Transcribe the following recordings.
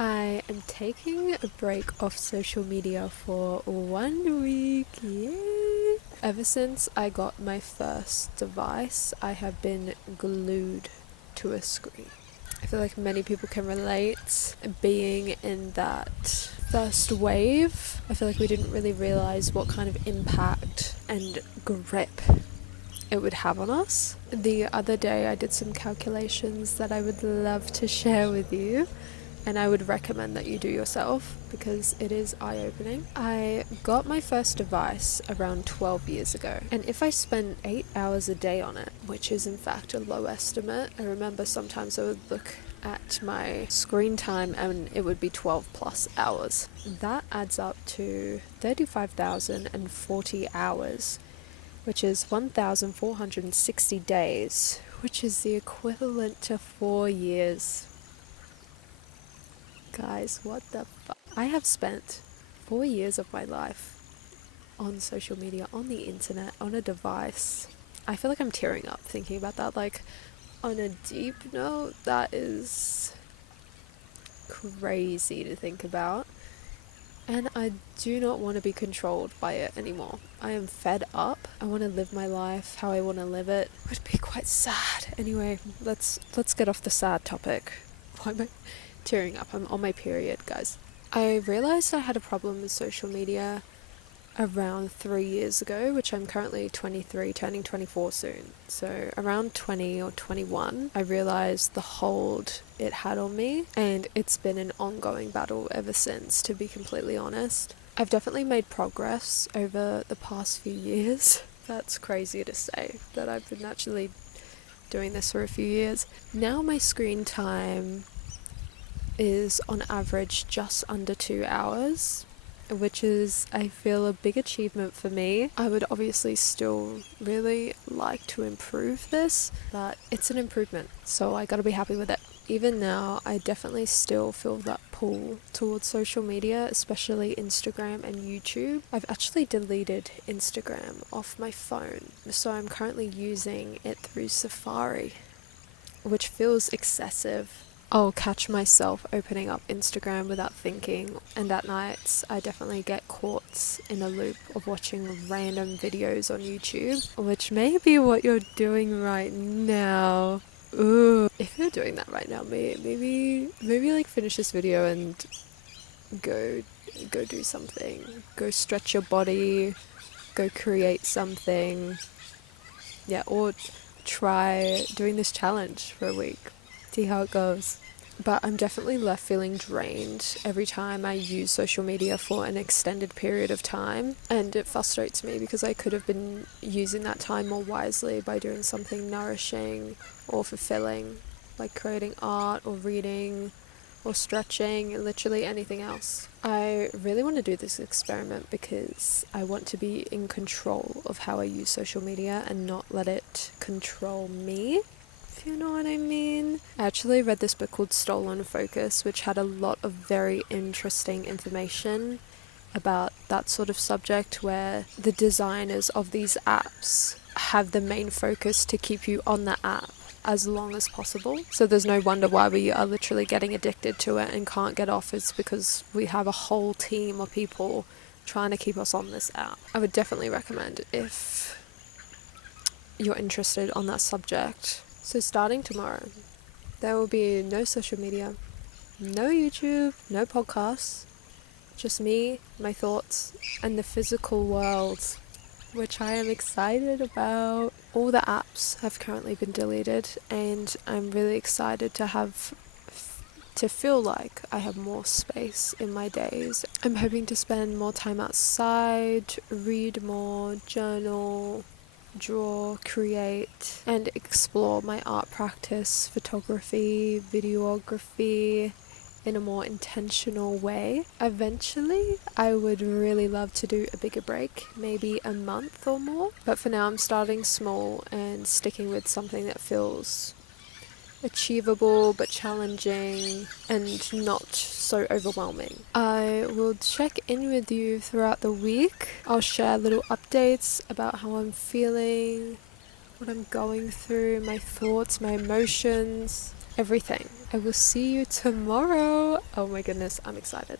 I am taking a break off social media for 1 week. Yay! Ever since I got my first device, I have been glued to a screen. I feel like many people can relate being in that first wave. I feel like we didn't really realize what kind of impact and grip it would have on us. The other day I did some calculations that I would love to share with you, and I would recommend that you do yourself because it is eye-opening. I got my first device around 12 years ago, and if I spent 8 hours a day on it, which is in fact a low estimate, I remember sometimes I would look at my screen time and it would be 12 plus hours. That adds up to 35,040 hours, which is 1,460 days, which is the equivalent to 4 years. Guys, what the fuck? I have spent 4 years of my life on social media, on the internet, on a device. I feel like I'm tearing up thinking about that. Like, on a deep note, that is crazy to think about. And I do not want to be controlled by it anymore. I am fed up. I want to live my life how I want to live it. It would be quite sad. Anyway, let's get off the sad topic. Why am I tearing up? I'm on my period, guys. I realized I had a problem with social media around 3 years ago, which I'm currently 23, turning 24 soon. So around 20 or 21, I realized the hold it had on me, and it's been an ongoing battle ever since, to be completely honest. I've definitely made progress over the past few years. That's crazy to say, that I've been actually doing this for a few years. Now my screen time is on average just under 2 hours, which is, I feel, a big achievement for me. I would obviously still really like to improve this, but it's an improvement, so I gotta be happy with it. Even now, I definitely still feel that pull towards social media, especially Instagram and YouTube. I've actually deleted Instagram off my phone, so I'm currently using it through Safari, which feels excessive. I'll catch myself opening up Instagram without thinking, and at nights I definitely get caught in a loop of watching random videos on YouTube, which may be what you're doing right now. Ooh, if you're doing that right now, maybe like finish this video and go do something. Go stretch your body, go create something. Yeah, or try doing this challenge for a week. See how it goes. But I'm definitely left feeling drained every time I use social media for an extended period of time, and it frustrates me because I could have been using that time more wisely by doing something nourishing or fulfilling, like creating art or reading or stretching, literally anything else. I really want to do this experiment because I want to be in control of how I use social media and not let it control me, if you know what I mean. I actually read this book called Stolen Focus, which had a lot of very interesting information about that sort of subject, where the designers of these apps have the main focus to keep you on the app as long as possible. So there's no wonder why we are literally getting addicted to it and can't get off. It's because we have a whole team of people trying to keep us on this app. I would definitely recommend if you're interested on that subject. So starting tomorrow, there will be no social media, no YouTube, no podcasts, just me, my thoughts, and the physical world, which I am excited about. All the apps have currently been deleted, and I'm really excited to feel like I have more space in my days. I'm hoping to spend more time outside, read more, journal, draw, create, and explore my art practice, photography, videography, in a more intentional way. Eventually, I would really love to do a bigger break, maybe a month or more. But for now, I'm starting small and sticking with something that feels achievable but challenging and not so overwhelming. I will check in with you throughout the week. I'll share little updates about how I'm feeling, what I'm going through, my thoughts, my emotions, everything. I will see you tomorrow. Oh my goodness, I'm excited.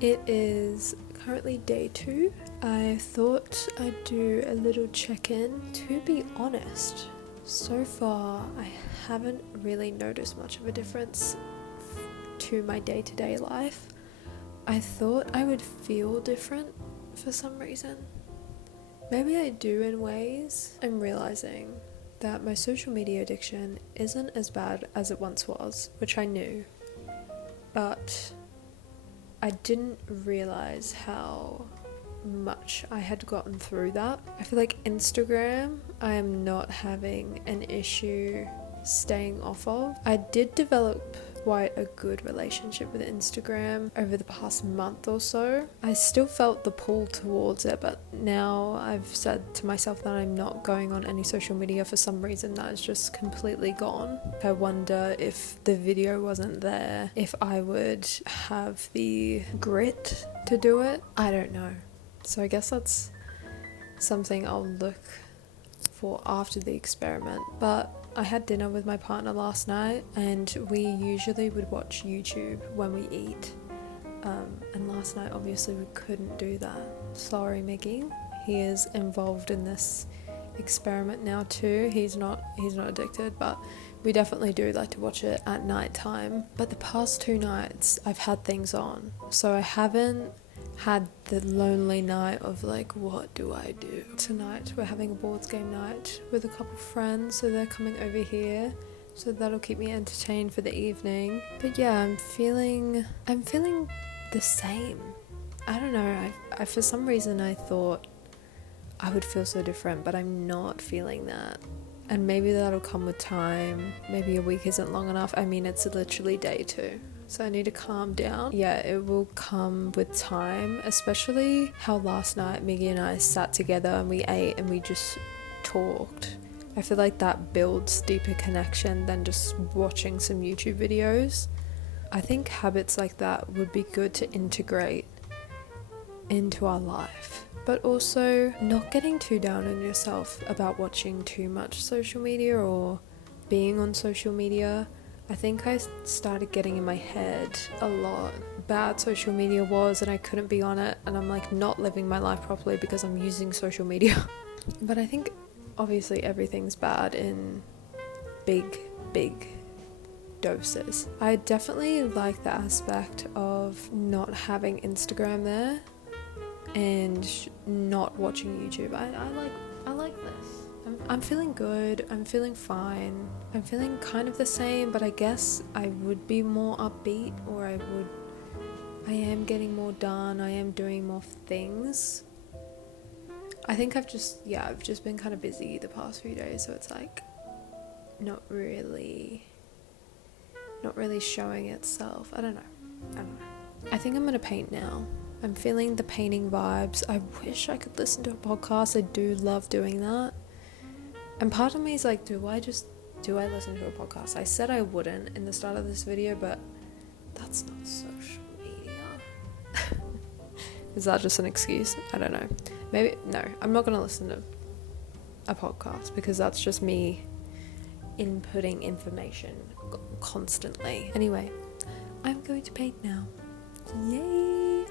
It is currently day 2. I thought I'd do a little check-in. To be honest, so far I haven't really noticed much of a difference to my day-to-day life. I thought I would feel different for some reason. Maybe I do in ways. I'm realizing that my social media addiction isn't as bad as it once was, which I knew, but I didn't realize how much I had gotten through that. I feel like Instagram, I am not having an issue staying off of. I did develop quite a good relationship with Instagram over the past month or so. I still felt the pull towards it, but now I've said to myself that I'm not going on any social media for some reason that is just completely gone. I wonder if the video wasn't there, if I would have the grit to do it. I don't know. So I guess that's something I'll look for after the experiment. But I had dinner with my partner last night, and we usually would watch YouTube when we eat. And last night, obviously, we couldn't do that. Sorry, Mickey. He is involved in this experiment now too. He's not addicted, but we definitely do like to watch it at night time. But the past 2 nights, I've had things on, so I haven't had the lonely night of like, what do I do? Tonight we're having a boards game night with a couple friends, so they're coming over here, so that'll keep me entertained for the evening. But yeah, I'm feeling the same. I don't know, I for some reason I thought I would feel so different, but I'm not feeling that. And maybe that'll come with time. Maybe a week isn't long enough. I mean, it's literally day 2. So I need to calm down. Yeah, it will come with time, especially how last night Miggy and I sat together and we ate and we just talked. I feel like that builds deeper connection than just watching some YouTube videos. I think habits like that would be good to integrate into our life. But also not getting too down on yourself about watching too much social media or being on social media. I think I started getting in my head a lot bad social media was, and I couldn't be on it, and I'm like not living my life properly because I'm using social media. But I think obviously everything's bad in big doses. I definitely like the aspect of not having Instagram there and not watching YouTube. I like this. I'm feeling good, I'm feeling fine, I'm feeling kind of the same, but I guess I would be more upbeat, or I am getting more done, I am doing more things. I think I've just been kind of busy the past few days, so it's like not really showing itself. I don't know. I think I'm gonna paint now. I'm feeling the painting vibes. I wish I could listen to a podcast. I do love doing that. And part of me is like, do I listen to a podcast? I said I wouldn't in the start of this video, but that's not social media. Is that just an excuse? I don't know. Maybe, no, I'm not going to listen to a podcast, because that's just me inputting information constantly. Anyway, I'm going to paint now. Yay!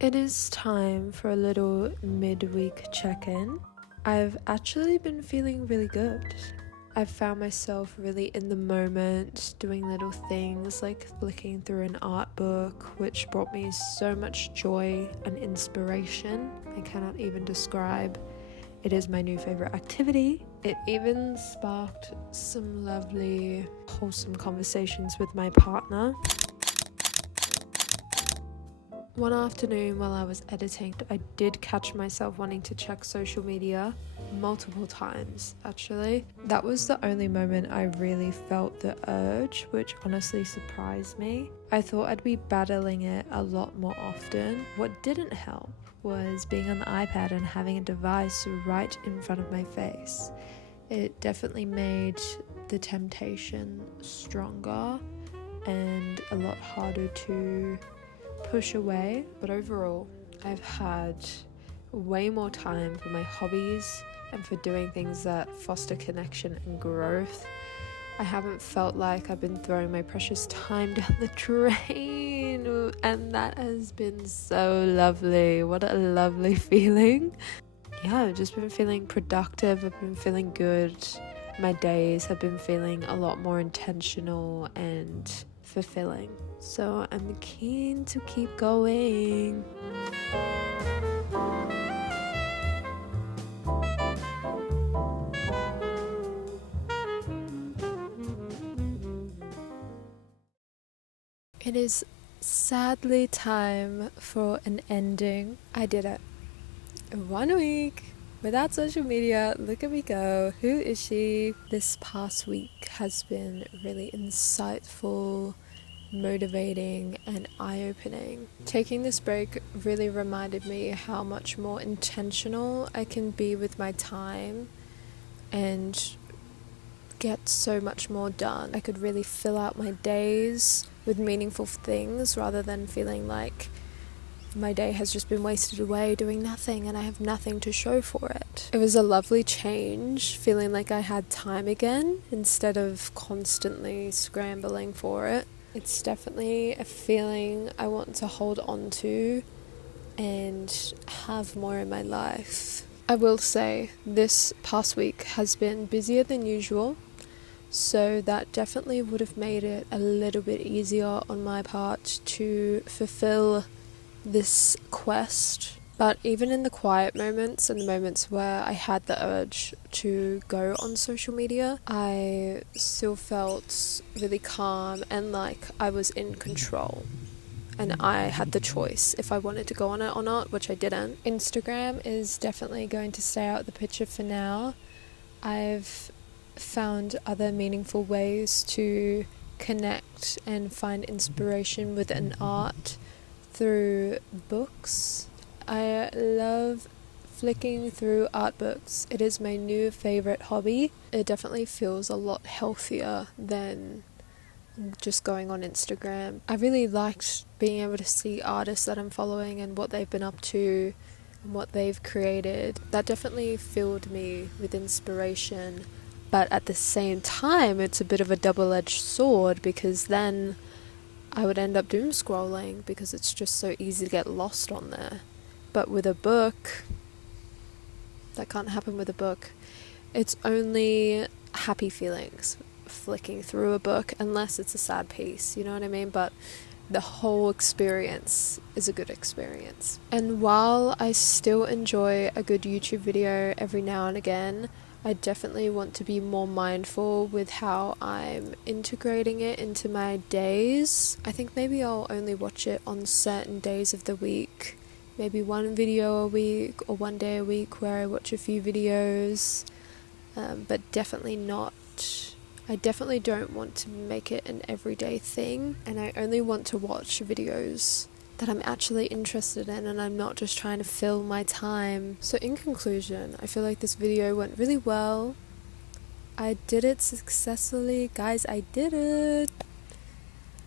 It is time for a little midweek check-in. I've actually been feeling really good. I've found myself really in the moment, doing little things like flicking through an art book, which brought me so much joy and inspiration I cannot even describe. It is my new favorite activity. It even sparked some lovely, wholesome conversations with my partner. One afternoon while I was editing, I did catch myself wanting to check social media multiple times, actually. That was the only moment I really felt the urge, which honestly surprised me. I thought I'd be battling it a lot more often. What didn't help was being on the iPad and having a device right in front of my face. It definitely made the temptation stronger and a lot harder to push away. But overall, I've had way more time for my hobbies and for doing things that foster connection and growth. I haven't felt like I've been throwing my precious time down the drain, and that has been so lovely. What a lovely feeling. Yeah, I've just been feeling productive. I've been feeling good. My days have been feeling a lot more intentional and fulfilling. So I'm keen to keep going. It is sadly time for an ending. I did it. 1 week without social media. Look at me go. Who is she? This past week has been really insightful, motivating, and eye-opening. Taking this break really reminded me how much more intentional I can be with my time and get so much more done. I could really fill out my days with meaningful things rather than feeling like my day has just been wasted away doing nothing and I have nothing to show for it. It was a lovely change, feeling like I had time again instead of constantly scrambling for it. It's definitely a feeling I want to hold on to and have more in my life. I will say this past week has been busier than usual, so that definitely would have made it a little bit easier on my part to fulfill this quest. But even in the quiet moments and the moments where I had the urge to go on social media, I still felt really calm and like I was in control. And I had the choice if I wanted to go on it or not, which I didn't. Instagram is definitely going to stay out of the picture for now. I've found other meaningful ways to connect and find inspiration within art through books. I love flicking through art books. It is my new favorite hobby. It definitely feels a lot healthier than just going on Instagram. I really liked being able to see artists that I'm following and what they've been up to and what they've created. That definitely filled me with inspiration, but at the same time it's a bit of a double-edged sword, because then I would end up doom scrolling because it's just so easy to get lost on there. But with a book, that can't happen with a book. It's only happy feelings flicking through a book, unless it's a sad piece, you know what I mean? But the whole experience is a good experience. And while I still enjoy a good YouTube video every now and again, I definitely want to be more mindful with how I'm integrating it into my days. I think maybe I'll only watch it on certain days of the week. Maybe one video a week or one day a week where I watch a few videos, but definitely not. I definitely don't want to make it an everyday thing, and I only want to watch videos that I'm actually interested in, and I'm not just trying to fill my time. So in conclusion, I feel like this video went really well. I did it successfully. Guys, I did it!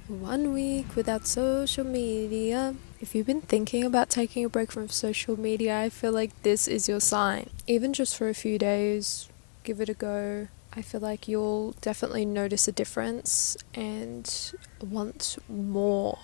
1 week without social media. If you've been thinking about taking a break from social media, I feel like this is your sign. Even just for a few days, give it a go. I feel like you'll definitely notice a difference and want more.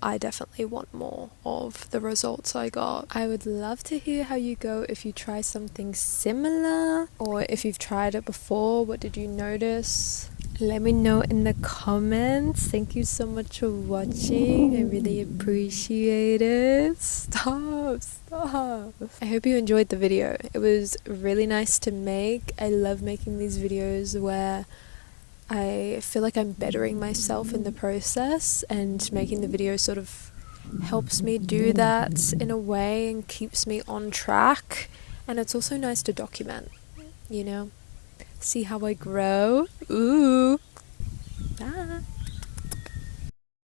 I definitely want more of the results I got. I would love to hear how you go if you try something similar, or if you've tried it before, what did you notice? Let me know in the comments. Thank you so much for watching. I really appreciate it. Stop. I hope you enjoyed the video. It was really nice to make. I love making these videos where I feel like I'm bettering myself in the process, and making the video sort of helps me do that in a way and keeps me on track. And it's also nice to document, you know, see how I grow. Ooh. Bye.